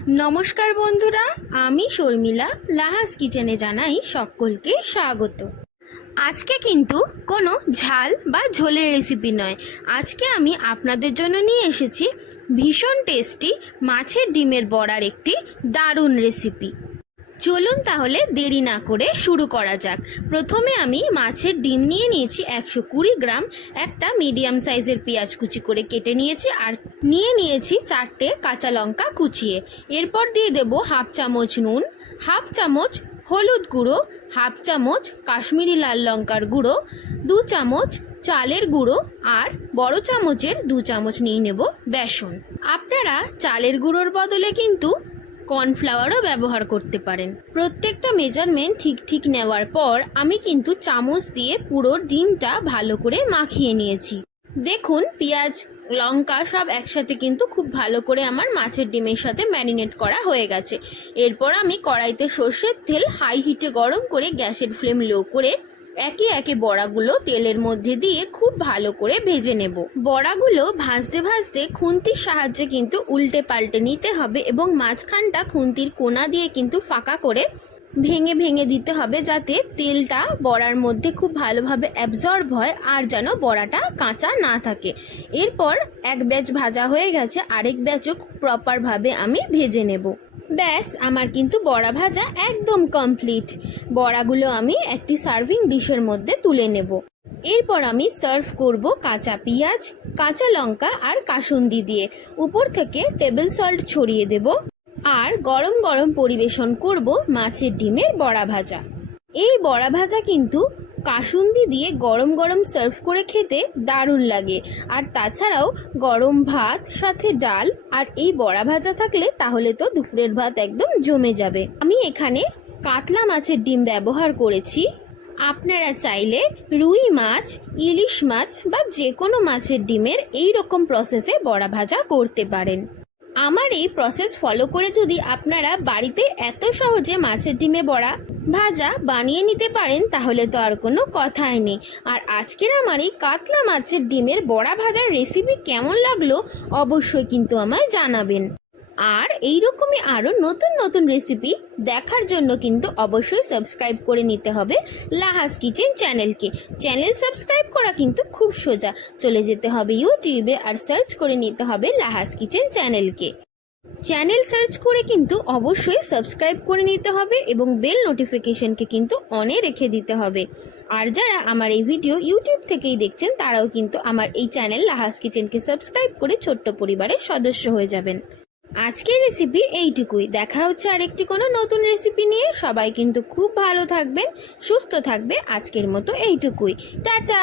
নমস্কার বন্ধুরা, আমি শর্মিলা, লাহাস কিচেনে জানাই সকলকে স্বাগত। আজকে কিন্তু কোনো ঝাল বা ঝোলের রেসিপি নয়। আজকে আমি আপনাদের জন্য নিয়ে এসেছি ভীষণ টেস্টি মাছের ডিমের বড়ার একটি দারুণ রেসিপি চলুন তাহলে দেরি না করে শুরু করা যাক। প্রথমে আমি মাছের ডিম নিয়ে নিয়েছি একশো কুড়ি গ্রাম, একটা মিডিয়াম সাইজের পেঁয়াজ কুচি করে কেটে নিয়েছি আর নিয়ে নিয়েছি চারটে কাঁচা লঙ্কা কুচিয়ে। এরপর দিয়ে দেব হাফ চামচ নুন, হাফ চামচ হলুদ গুঁড়ো, হাফ চামচ কাশ্মীরি লাল লঙ্কার গুঁড়ো, দু চামচ চালের গুঁড়ো আর বড় চামচের দু চামচ নিয়ে নেব বেসন। আপনারা চালের গুঁড়োর বদলে কিন্তু কর্নফ্লাওয়ারও ব্যবহার করতে পারেন। প্রত্যেকটা মেজারমেন্ট ঠিক ঠিক নেওয়ার পর আমি কিন্তু চামচ দিয়ে পুরো ডিমটা ভালো করে মাখিয়ে নিয়েছি। দেখুন, পেঁয়াজ, লঙ্কা সব একসাথে কিন্তু খুব ভালো করে আমার মাছের ডিমের সাথে ম্যারিনেট করা হয়ে গেছে। এরপর আমি কড়াইতে সর্ষের তেল হাই হিটে গরম করে গ্যাসের ফ্লেম লো করে একে একে বড়াগুলো তেলের মধ্যে দিয়ে খুব ভালো করে ভেজে নেব। বড়াগুলো ভাজতে ভাজতে খুন্তির সাহায্যে কিন্তু উল্টে পাল্টে নিতে হবে এবং মাঝখানটা খুন্তির কোনা দিয়ে কিন্তু ফাঁকা করে ভেঙে ভেঙে দিতে হবে যাতে তেলটা বড়ার মধ্যে খুব ভালোভাবে অ্যাবজর্ব হয় আর যেন বড়াটা কাঁচা না থাকে। এরপর এক ব্যাচ ভাজা হয়ে গেছে, আরেক ব্যাচও প্রপারভাবে আমি ভেজে নেব। ব্যাস, আমার কিন্তু বড়া ভাজা একদম কমপ্লিট বড়াগুলো আমি একটি সার্ভিং ডিশের মধ্যে তুলে নেব। এরপর আমি সার্ভ করব কাঁচা পেঁয়াজ, কাঁচা লঙ্কা আর কাসুন্দি দিয়ে। উপর থেকে টেবিল সল্ট ছড়িয়ে দেব। আর গরম গরম পরিবেশন করব মাছের ডিমের বড়া ভাজা। এই বড়া ভাজা কিন্তু কাসুন্দি দিয়ে গরম গরম সার্ভ করে খেতে দারুণ লাগে। আর তাছাড়াও গরম ভাত, সাথে ডাল আর এই বড়া ভাজা থাকলে তাহলে তো দুপুরের ভাত একদম জমে যাবে। আমি এখানে কাতলা মাছের ডিম ব্যবহার করেছি। আপনারা চাইলে রুই মাছ, ইলিশ মাছ বা যে কোনো মাছের ডিমের এই রকম প্রসেসে বড়া ভাজা করতে পারেন। আমার এই প্রসেস ফলো করে যদি আপনারা বাড়িতে এত সহজে মাছের ডিমে বড়া, ভাজা বানিয়ে নিতে পারেন, তাহলে তো আর কোনো কথাই নেই। আর আজকের আমার এই কাতলা মাছের ডিমের বড়া ভাজার রেসিপি কেমন লাগল, অবশ্যই কিন্তু আমায় জানাবেন। আর এইরকমই আরও নতুন নতুন রেসিপি দেখার জন্য কিন্তু অবশ্যই সাবস্ক্রাইব করে নিতে হবে লাহাস কিচেন চ্যানেলকে। চ্যানেল সাবস্ক্রাইব করা কিন্তু খুব সোজা। চলে যেতে হবে ইউটিউবে আর সার্চ করে নিতে হবে লাহাস কিচেন চ্যানেলকে। চ্যানেল সার্চ করে কিন্তু অবশ্যই সাবস্ক্রাইব করে নিতে হবে এবং বেল নোটিফিকেশনকে কিন্তু অনে রেখে দিতে হবে। আর যারা আমার এই ভিডিও ইউটিউব থেকেই দেখছেন, তারাও কিন্তু আমার এই চ্যানেল লাহাস কিচেনকে সাবস্ক্রাইব করে ছোট্ট পরিবারের সদস্য হয়ে যাবেন। আজকের রেসিপি এইটুকুই। দেখা হচ্ছে আরেকটি কোনো নতুন রেসিপি নিয়ে। সবাই কিন্তু খুব ভালো থাকবেন, সুস্থ থাকবে আজকের মতো এইটুকুই। টাটা!